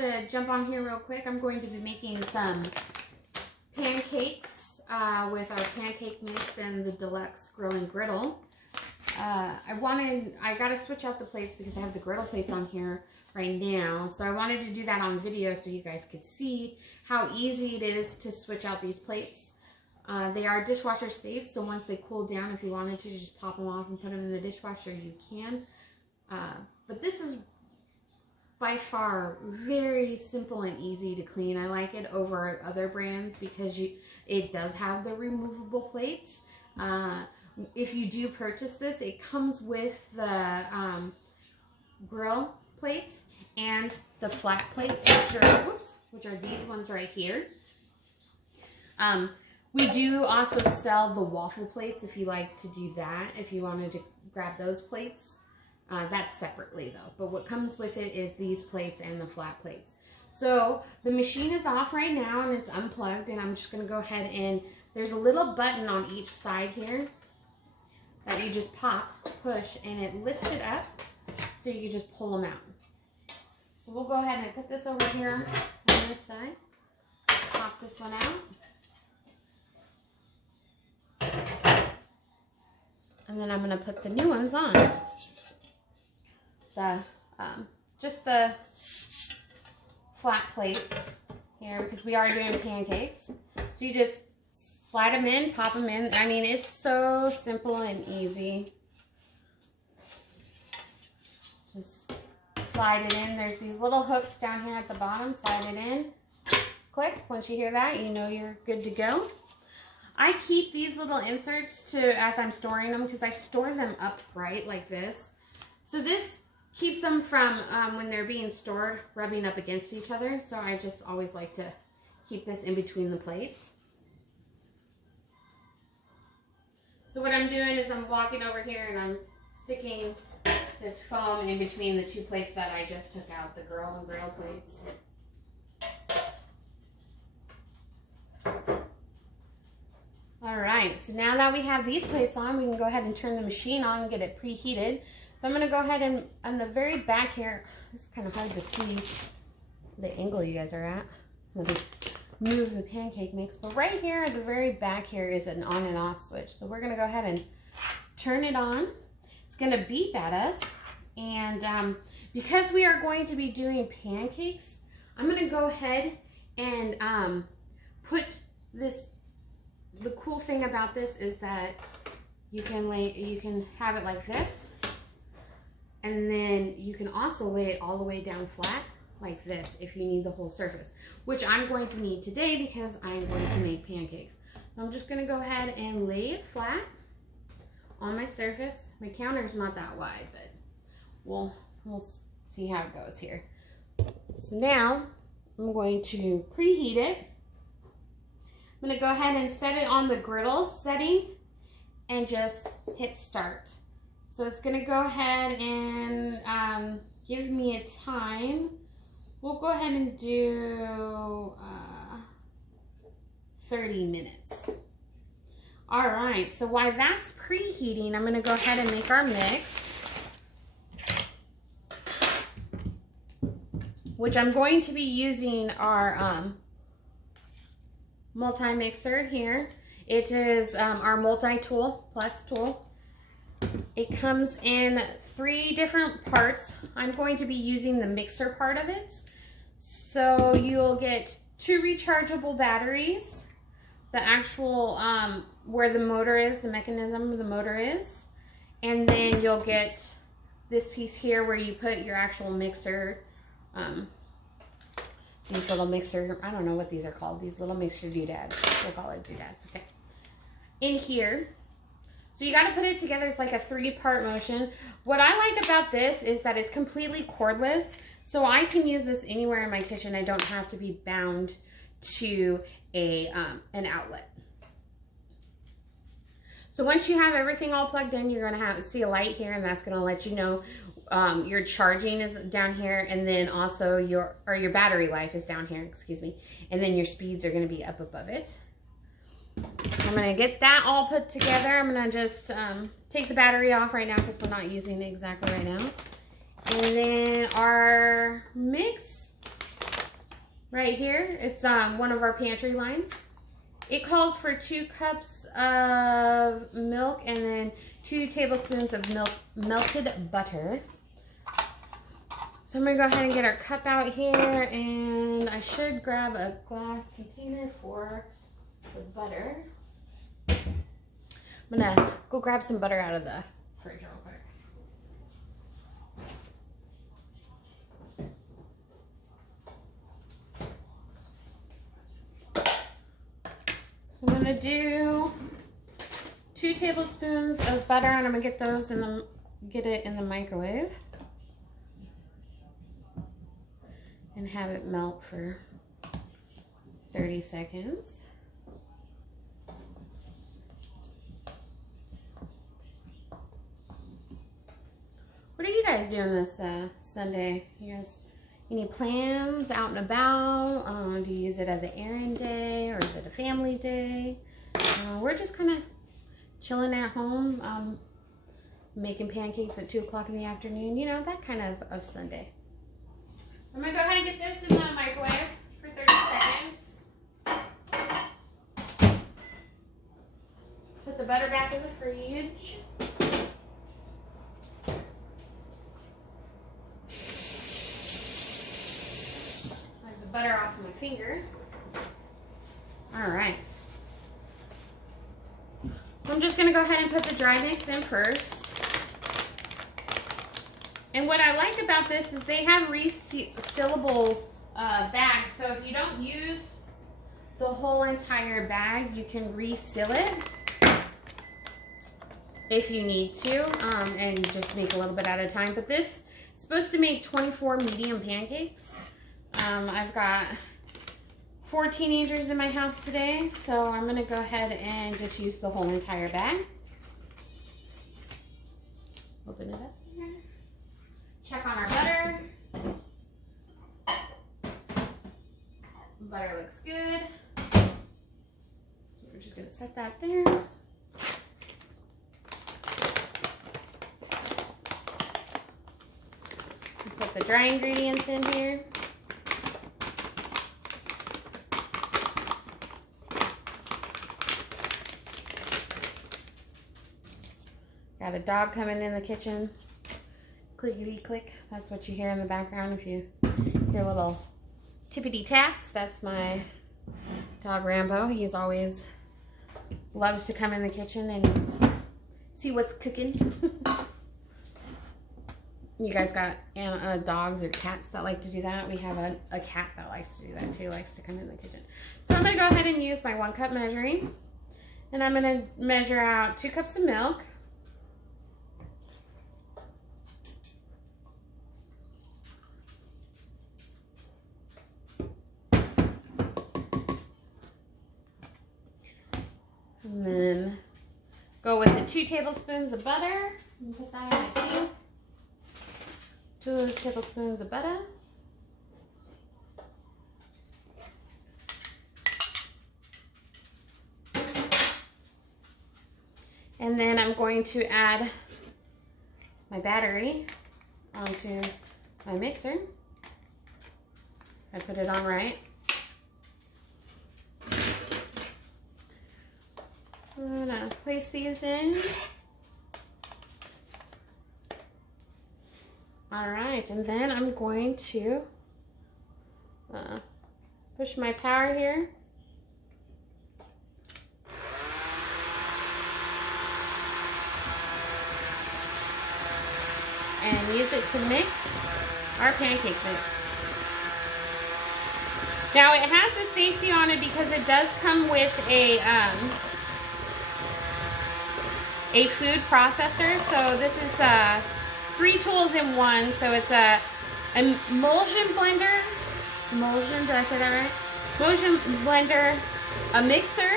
wanted to jump on here real quick. I'm going to be making some pancakes with our pancake mix and the Deluxe Grill and Griddle. I got to switch out the plates because I have the griddle plates on here right now. So I wanted to do that on video so you guys could see how easy it is to switch out these plates. They are dishwasher safe, so once they cool down, if you wanted to just pop them off and put them in the dishwasher, you can. But this is by far very simple and easy to clean. I like it over other brands because it does have the removable plates. If you do purchase this, it comes with the grill plates and the flat plates, which are these ones right here. We do also sell the waffle plates if you like to do that, if you wanted to grab those plates. That's separately though. But what comes with it is these plates and the flat plates. So the machine is off right now and it's unplugged, and I'm just going to go ahead and there's a little button on each side here that you just push, and it lifts it up so you can just pull them out. So we'll go ahead and put this over here on this side. Pop this one out. And then I'm going to put the new ones on. Just the flat plates here because we are doing pancakes. So you just slide them in, pop them in. I mean, it's so simple and easy. Just slide it in. There's these little hooks down here at the bottom. Slide it in. Click. Once you hear that, you know you're good to go. I keep these little inserts as I'm storing them because I store them upright like this. So this keeps them from, when they're being stored, rubbing up against each other. So I just always like to keep this in between the plates. So what I'm doing is I'm walking over here and I'm sticking this foam in between the two plates that I just took out, the grill and griddle plates. All right, so now that we have these plates on, we can go ahead and turn the machine on and get it preheated. So I'm going to go ahead and on the very back here, it's kind of hard to see the angle you guys are at. Let me move the pancake mix, but right here at the very back here is an on and off switch. So we're going to go ahead and turn it on. It's going to beep at us, and because we are going to be doing pancakes, I'm going to go ahead and put this. The cool thing about this is that you can have it like this, and then you can also lay it all the way down flat like this if you need the whole surface, which I'm going to need today because I'm going to make pancakes. So I'm just going to go ahead and lay it flat on my surface. My counter's not that wide, but we'll see how it goes here. So now I'm going to preheat it. I'm going to go ahead and set it on the griddle setting and just hit start. So it's going to go ahead and give me a time. We'll go ahead and do 30 minutes. All right, so while that's preheating, I'm going to go ahead and make our mix, which I'm going to be using our multi-mixer here. It is our multi-tool plus tool. It comes in 3 different parts. I'm going to be using the mixer part of it. So you'll get 2 rechargeable batteries, the actual where the motor is, the mechanism of the motor is, and then you'll get this piece here where you put your actual mixer, these little mixer, I don't know what these are called, these little mixer doodads. We'll call it doodads, okay. In here. So you got to put it together. It's like a 3-part motion. What I like about this is that it's completely cordless. So I can use this anywhere in my kitchen. I don't have to be bound to an outlet. So once you have everything all plugged in, you're going to see a light here, and that's going to let you know your charging is down here, and then also your battery life is down here, excuse me, and then your speeds are going to be up above it. I'm going to get that all put together. I'm going to just take the battery off right now because we're not using it exactly right now. And then our mix right here. It's one of our pantry lines. It calls for 2 cups of milk and then 2 tablespoons of melted butter. So I'm gonna go ahead and get our cup out here, and I should grab a glass container for the butter. I'm gonna go grab some butter out of the fridge real quick. I'm gonna do 2 tablespoons of butter, and I'm gonna get those get it in the microwave and have it melt for 30 seconds. What are you guys doing this Sunday? You guys, any plans out and about? Do you use it as an errand day, or is it a family day? We're just kind of chilling at home, making pancakes at 2 o'clock in the afternoon. You know, that kind of Sunday. I'm gonna go ahead and get this in the microwave for 30 seconds. Put the butter back in the fridge. Butter off my finger. All right. So I'm just gonna go ahead and put the dry mix in first. And what I like about this is they have resealable bags. So if you don't use the whole entire bag, you can reseal it if you need to, and just make a little bit at a time. But this is supposed to make 24 medium pancakes. I've got 4 teenagers in my house today, so I'm going to go ahead and just use the whole entire bag. Open it up here. Check on our butter. Butter looks good. So we're just going to set that there. Put the dry ingredients in here. Got a dog coming in the kitchen. Clickety click. That's what you hear in the background if you hear little tippity taps. That's my dog Rambo. He's always loves to come in the kitchen and see what's cooking. You guys got dogs or cats that like to do that? We have a cat that likes to do that too, likes to come in the kitchen. So I'm going to go ahead and use my 1 cup measuring. And I'm going to measure out 2 cups of milk. And then go with the 2 tablespoons of butter. And put that on my sink. 2 tablespoons of butter. And then I'm going to add my battery onto my mixer. I put it on right. I'm gonna place these in. All right, and then I'm going to push my power here. And use it to mix our pancake mix. Now it has a safety on it because it does come with a food processor. So this is 3 tools in one. So it's a emulsion blender. Emulsion, did I say that right? Emulsion blender, a mixer,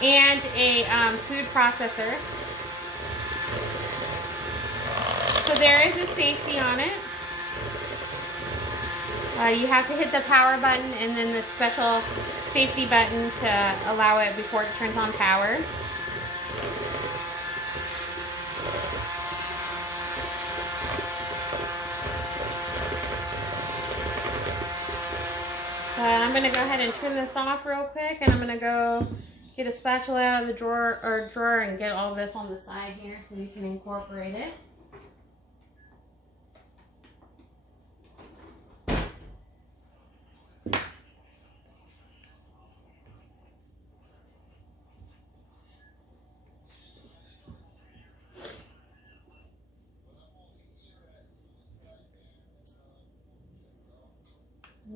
and a food processor. So there is a safety on it. You have to hit the power button and then the special safety button to allow it before it turns on power. I'm going to go ahead and turn this off real quick, and I'm going to go get a spatula out of the drawer and get all this on the side here so you can incorporate it.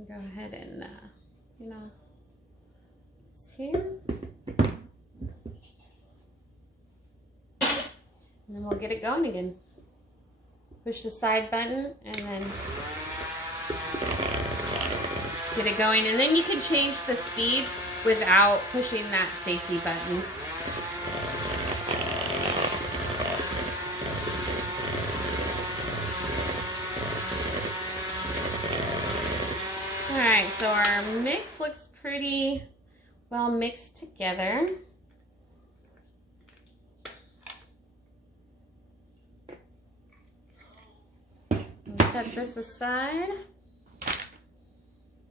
Go ahead and, you know, it's here. And then we'll get it going again. Push the side button and then get it going. And then you can change the speed without pushing that safety button. Alright, so our mix looks pretty well mixed together. Set this aside.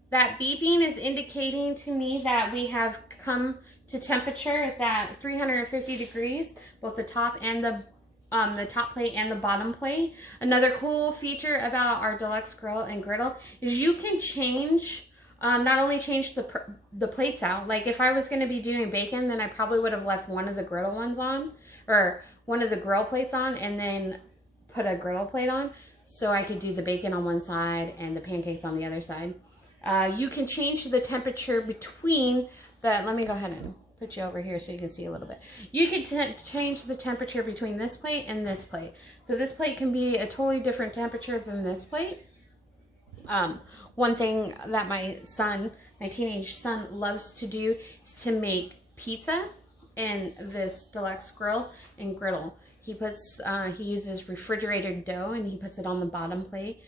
That beeping is indicating to me that we have come to temperature. It's at 350 degrees, both the top and the top plate and the bottom plate. Another cool feature about our Deluxe Grill and Griddle is you can change, not only change the plates out. Like if I was going to be doing bacon, then I probably would have left one of the griddle ones on, or one of the grill plates on, and then put a griddle plate on. So I could do the bacon on one side and the pancakes on the other side. You can change the temperature between the, let me go ahead and put you over here so you can see a little bit. You can change the temperature between this plate and this plate. So this plate can be a totally different temperature than this plate. One thing that my teenage son loves to do is to make pizza in this Deluxe Grill and Griddle. He uses refrigerated dough and he puts it on the bottom plate,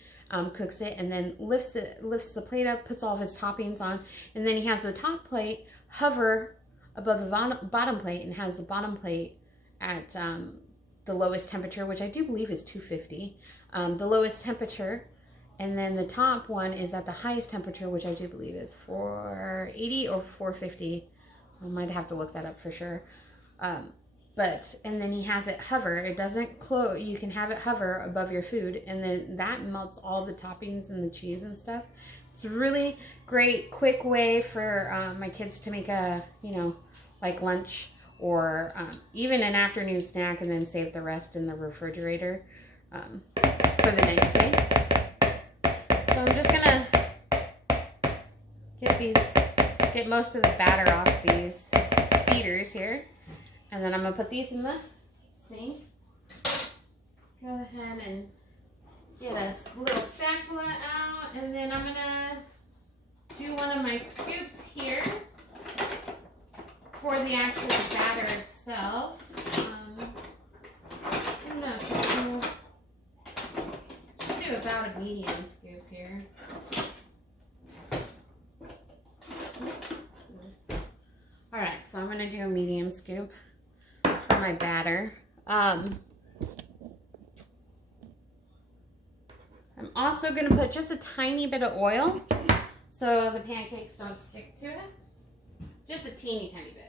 cooks it, and then lifts the plate up, puts all of his toppings on, and then he has the top plate hover above the bottom plate and has the bottom plate at the lowest temperature, which I do believe is 250, the lowest temperature, and then the top one is at the highest temperature, which I do believe is 480 or 450. I might have to look that up for sure. And then he has it hover. It doesn't close. You can have it hover above your food, and then that melts all the toppings and the cheese and stuff. It's a really great, quick way for my kids to make a, you know, like lunch or even an afternoon snack, and then save the rest in the refrigerator for the next day. So I'm just gonna get most of the batter off these beaters here. And then I'm going to put these in the sink. Go ahead and get a little spatula out. And then I'm going to do one of my scoops here for the actual batter itself. I don't know, should do about a medium scoop here. Alright, so I'm going to do a medium scoop for my batter. I'm also going to put just a tiny bit of oil so the pancakes don't stick to it. Just a teeny tiny bit.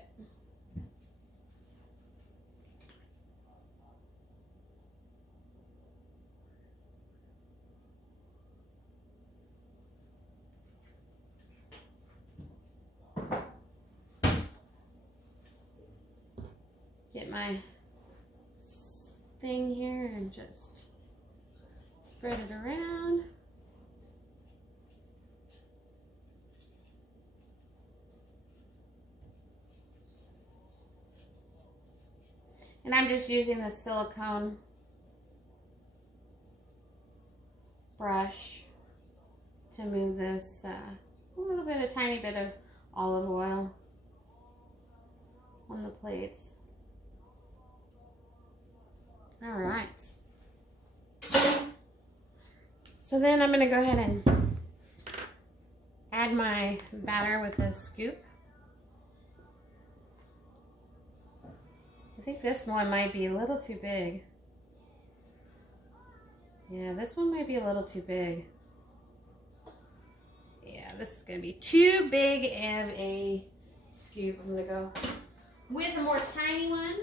Get my thing here and just spread it around. And I'm just using the silicone brush to move this a little bit, a tiny bit of olive oil on the plates. All right. So then I'm going to go ahead and add my batter with a scoop. I think this one might be a little too big. Yeah, this one might be a little too big. Yeah, this is gonna be too big of a scoop. I'm gonna go with a more tiny one.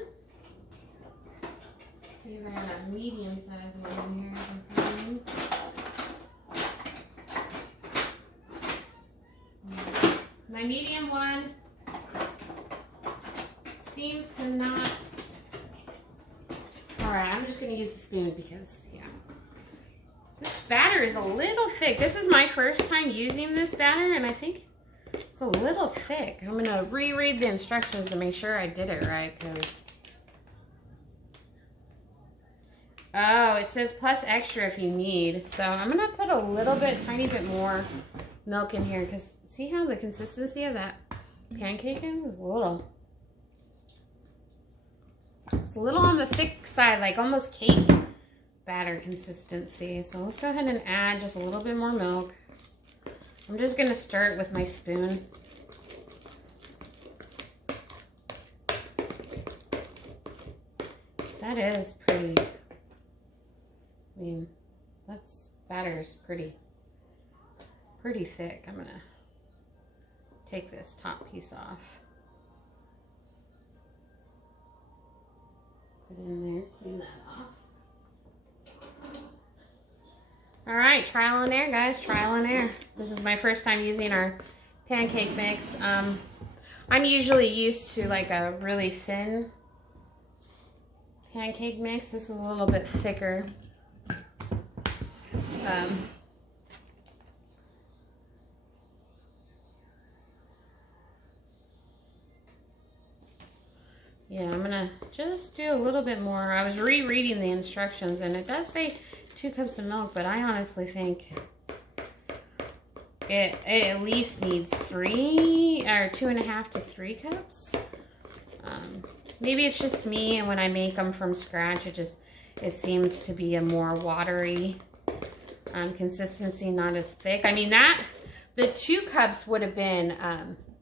Let's see if I have a medium sized one in here. My medium one seems to not. Alright, I'm just going to use the spoon because, yeah. This batter is a little thick. This is my first time using this batter, and I think it's a little thick. I'm going to reread the instructions to make sure I did it right, because... Oh, it says plus extra if you need. So I'm going to put a little bit, tiny bit more milk in here, because see how the consistency of that pancake is? It's a little on the thick side, like almost cake batter consistency. So let's go ahead and add just a little bit more milk. I'm just going to stir it with my spoon. That is pretty, I mean, that's batter's pretty thick. I'm going to take this top piece off. Put it in there, clean that off. All right, trial and error, guys, trial and error. This is my first time using our pancake mix. I'm usually used to like a really thin pancake mix. This is a little bit thicker. Yeah, I'm gonna just do a little bit more. I was rereading the instructions and it does say 2 cups of milk, but I honestly think it at least needs 3 or 2.5 to 3 cups. Maybe it's just me, and when I make them from scratch, it seems to be a more watery consistency, not as thick. I mean, the 2 cups would have been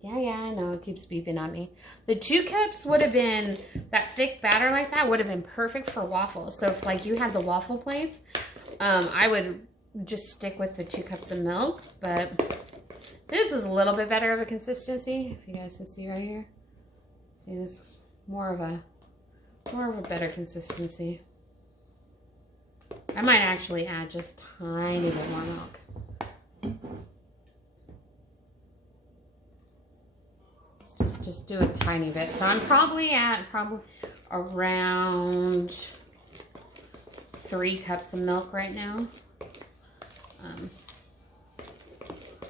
yeah, I know, it keeps beeping on me. The 2 cups would have been, that thick batter like that would have been perfect for waffles. So if like you had the waffle plates, I would just stick with the 2 cups of milk. But this is a little bit better of a consistency. If you guys can see right here. See, this is more of a better consistency. I might actually add just a tiny bit more milk. Just do a tiny bit. So I'm probably at around 3 cups of milk right now.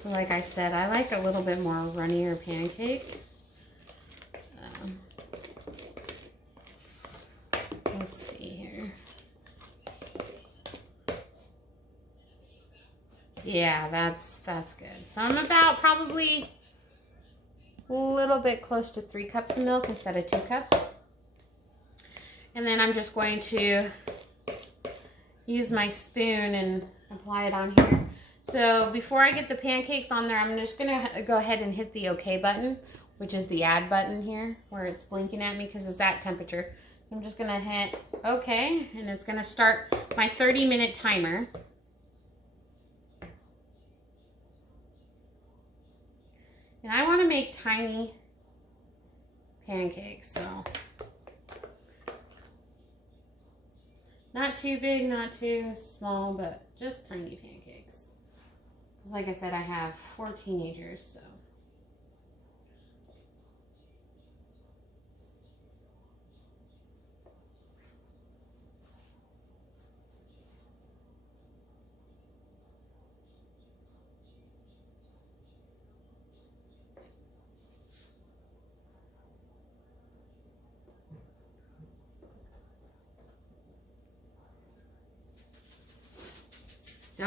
Like I said, I like a little bit more runnier pancake. Let's see here. Yeah, that's good. So I'm about probably a little bit close to 3 cups of milk instead of 2 cups. And then I'm just going to use my spoon and apply it on here. So before I get the pancakes on there, I'm just gonna go ahead and hit the OK button, which is the add button here, where it's blinking at me because it's at temperature. So I'm just gonna hit OK, and it's gonna start my 30-minute timer. And I want to make tiny pancakes, so not too big, not too small, but just tiny pancakes. Because like I said, I have 4 teenagers, so.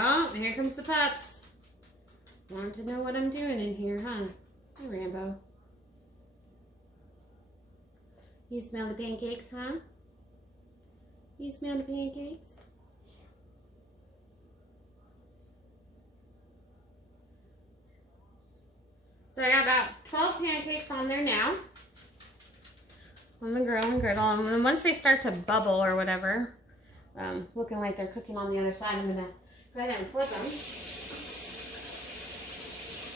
Oh, here comes the pups. Want to know what I'm doing in here, huh? Hi, Rambo. You smell the pancakes, huh? You smell the pancakes? So I got about 12 pancakes on there now. On the grill and griddle. And then once they start to bubble or whatever, looking like they're cooking on the other side, I'm going to go ahead and flip them.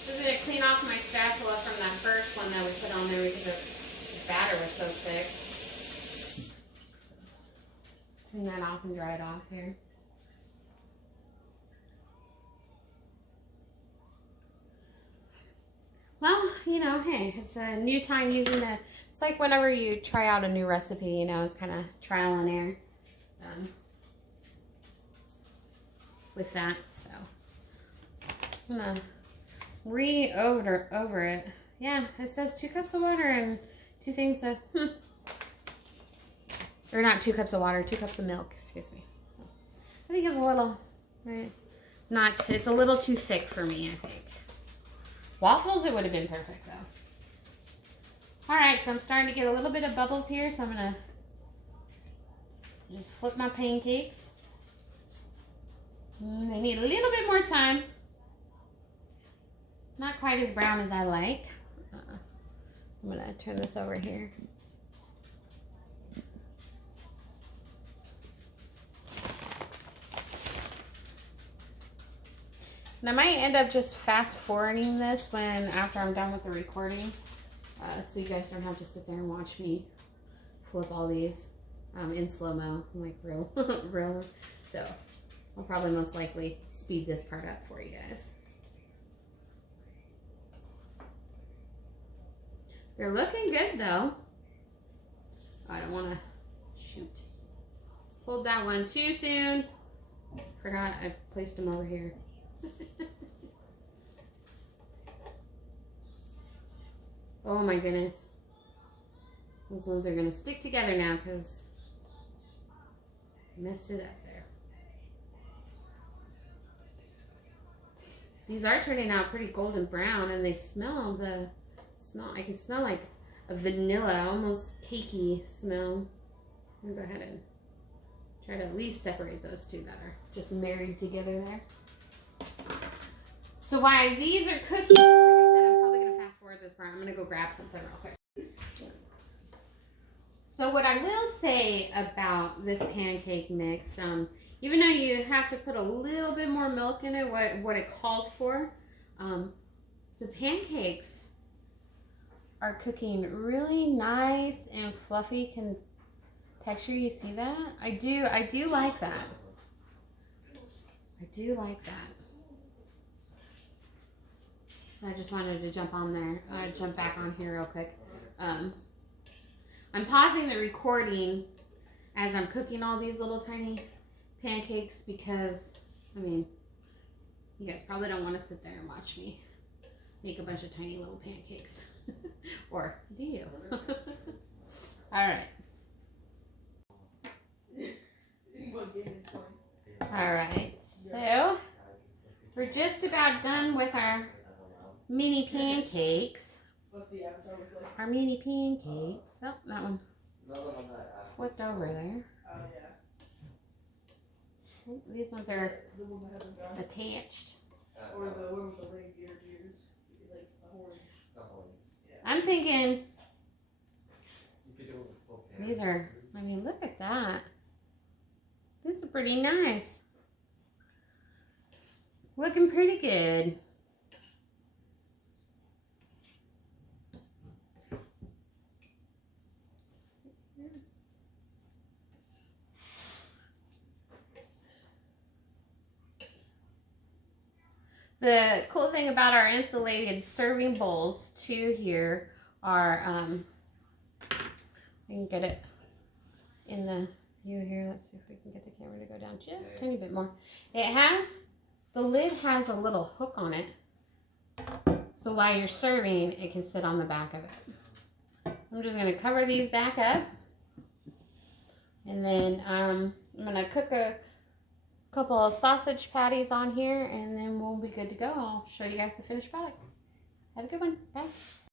I'm going to clean off my spatula from that first one that we put on there because the batter was so thick. Clean that off and dry it off here. Well, you know, hey, it's a new time using the, it's like whenever you try out a new recipe, you know, it's kind of trial and error with that. So I'm gonna over it. Yeah, it says 2 cups of water and 2 things of, or not 2 cups of water, 2 cups of milk, excuse me. So I think it's a little, right? Not, it's a little too thick for me, I think. Waffles, it would have been perfect though. Alright, so I'm starting to get a little bit of bubbles here, so I'm going to just flip my pancakes. I need a little bit more time. Not quite as brown as I like. I'm going to turn this over here. And I might end up just fast forwarding this after I'm done with the recording, so you guys don't have to sit there and watch me flip all these in slow-mo, like real. So I'll probably most likely speed this part up for you guys. They're looking good though. I don't want to shoot. Pulled that one too soon. Forgot I placed them over here. Oh my goodness. Those ones are going to stick together now because I messed it up there. These are turning out pretty golden brown and they smell I can smell like a vanilla, almost cakey smell. I'm going to go ahead and try to at least separate those two that are just married together there. So while these are cooking, like I said, I'm probably going to fast forward this part. I'm going to go grab something real quick. So what I will say about this pancake mix, even though you have to put a little bit more milk in it, what it calls for, the pancakes are cooking really nice and fluffy texture. You see that? I do like that. I do like that. So I just wanted to jump on there. Jump back on here real quick. I'm pausing the recording as I'm cooking all these little tiny pancakes because, I mean, you guys probably don't want to sit there and watch me make a bunch of tiny little pancakes. Or do you? All right. All right. So we're just about done with our mini pancakes. Our mini pancakes. Oh, that one flipped over there. Oh, these ones are attached. Or the one with the reindeer ears, like the horns. I'm thinking these are, I mean, look at that. These are pretty nice. Looking pretty good. The cool thing about our insulated serving bowls too here are, I can get it in the view here. Let's see if we can get the camera to go down just a tiny bit more. The lid has a little hook on it. So while you're serving, it can sit on the back of it. I'm just gonna cover these back up. And then I'm gonna cook a couple of sausage patties on here and then we'll be good to go. I'll show you guys the finished product. Have a good one. Bye.